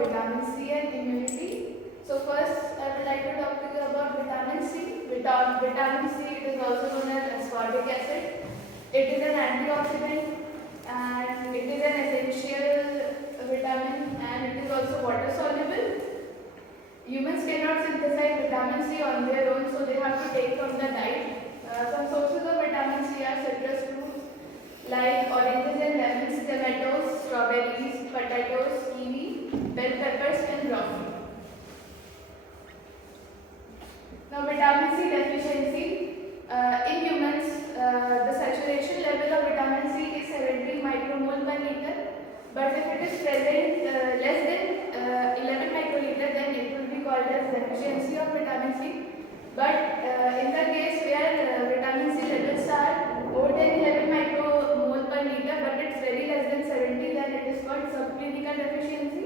vitamin C and immunity. So first I would like to talk to you about vitamin C. Vitamin C, it is also known as ascorbic acid. It is an antioxidant and it is an essential vitamin and it is also water soluble. Humans cannot synthesize vitamin C on their own, so they have to take from the diet. Some sources of vitamin C are citrus fruits like oranges and lemons, tomatoes, strawberries, potatoes, kiwi, bell peppers, and broccoli. Now, vitamin C deficiency. In humans, the saturation level of vitamin C is 70 micromole per liter. But if it is present less than 11 microliter, then it will be called as deficiency of vitamin C. But in the case where vitamin C levels are more than 11 micromole per liter, but it's very less than 70, then it is called subclinical deficiency.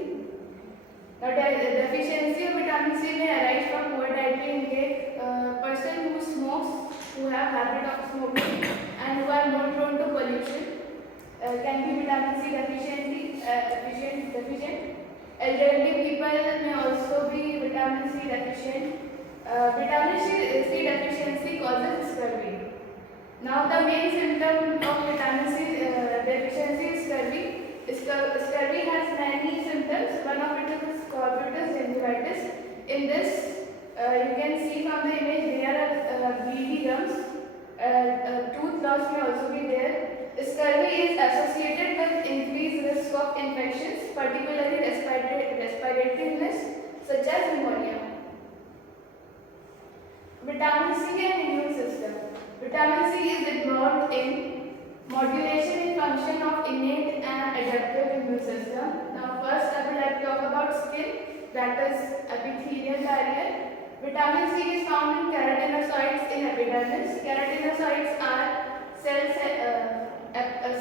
Now, deficiency of vitamin C may arise from poor dietary intake. Person who smokes, who have habit of smoking, and who are more prone to pollution can be vitamin C deficient. Elderly people may also be vitamin C deficient. Vitamin C deficiency causes scurvy. Now the main symptom of vitamin C deficiency is scurvy. Scurvy has many symptoms. One of it is scorbutus gingivitis. In this, you can see from the image there are bleedy gums. Tooth loss may also be there. Scurvy is associated with increased risk of infections, particularly respiratory illness such as pneumonia. Vitamin C and immune system. Vitamin C is involved in modulation in function of innate and adaptive immune system. Now first I would like to talk about skin, that is epithelial barrier. Vitamin C is found in keratinocytes in epidermis. Keratinocytes are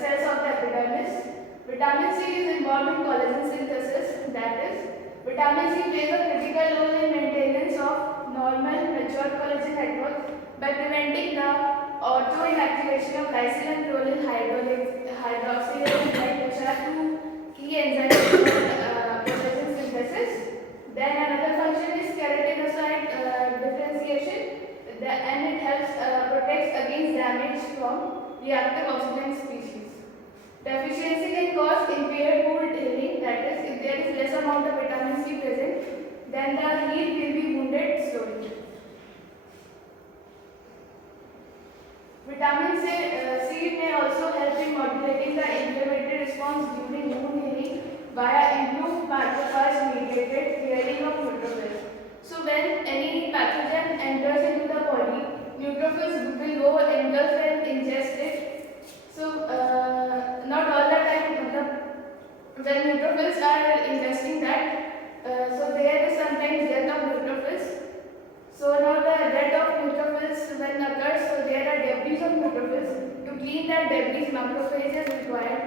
cells of the epidermis. Vitamin C is involved in collagen synthesis, that is, vitamin C plays a critical role in maintenance of normal mature collagen network by preventing the auto-inactivation of lysyl and prolyl hydroxylase, which are two key enzymes for collagen synthesis. Then another function is keratinocyte differentiation, and it helps protects against damage from reactive oxygen species. Deficiency can cause impaired wound healing, that is, if there is less amount of vitamin C present, then the heel will be wounded slowly. Vitamin C may also help in modulating the inflammatory response during wound healing via improved macrophage-mediated clearing of neutrophils. So when any pathogen enters into the body, neutrophils will go engulf and ingest it. So not all the time, when neutrophils are ingesting that, so there is sometimes death of neutrophils. So now the death of neutrophils when occurs, so there are debris of neutrophils. To clean that debris, macrophage is required.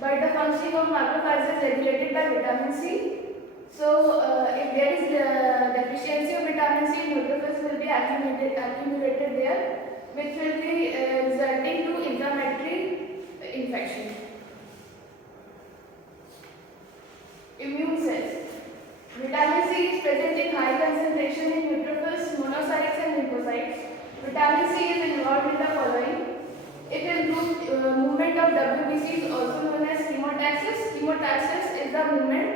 But the functioning of macrophage is regulated by vitamin C. So if there is deficiency of vitamin C, neutrophils will be accumulated there, which will be resulting to inflammatory infection. Immune cells. Vitamin C is present in high concentration in neutrophils, monocytes and lymphocytes. Vitamin C is involved in the following. It improves movement of WBCs, also known as chemotaxis. Chemotaxis is the movement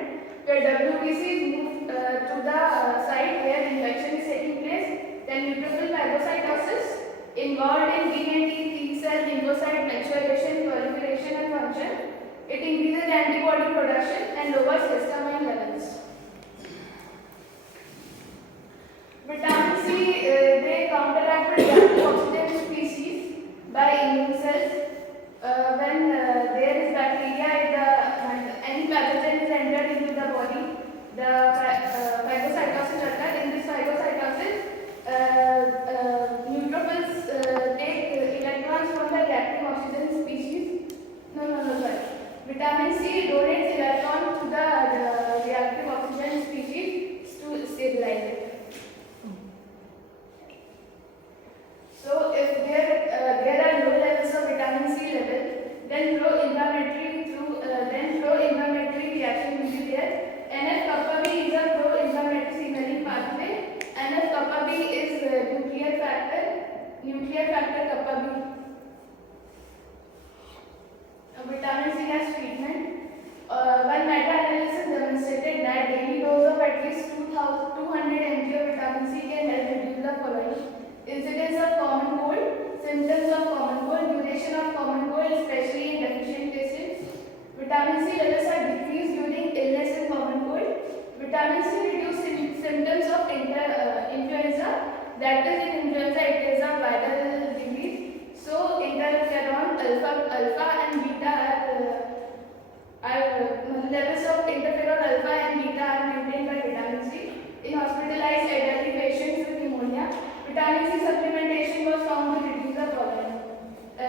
where WBCs move to the site where infection is taking place. Then neutrophil phagocytosis, involved in DNA, T cell, lymphocyte maturation, proliferation and function. It increases antibody production and lowers histamine levels. Vitamin C, they counteract reactive oxygen species by immune cells. When there is bacteria, any pathogen is entered into the body, the phagocytosis occurs. In this phagocytosis, neutrophils take electrons from the reactive oxygen species. Vitamin C donates electrons to the nuclear factor kappa B. Vitamin C as treatment. One meta-analysis demonstrated that daily dose of at least 200 mg of vitamin C can help reduce the following: incidence of common cold, symptoms of common cold, duration of common cold, especially in deficient patients. Vitamin C levels are decreased during illness in common cold. Vitamin C reduces symptoms of influenza. That is, in influenza, it is a viral disease. So, interferon alpha and beta levels of interferon alpha and beta are maintained by vitamin C. In hospitalized elderly patients with pneumonia, vitamin C supplementation was found to reduce the following: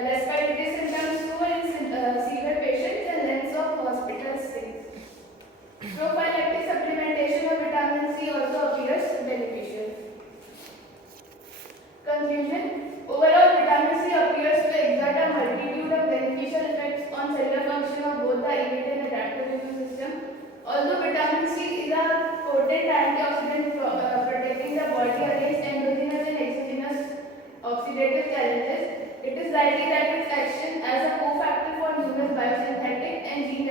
respiratory symptoms too in severe patients and length of hospital stays. Prophylactic supplementation of vitamin C also appears beneficial. Conclusion: overall, vitamin C appears to exert a multitude of beneficial effects on cellular function of both the innate and adaptive immune system. Although vitamin C is a potent antioxidant protecting the body against endogenous and exogenous oxidative challenges, it is likely that its action as a cofactor for numerous biosynthetic and gene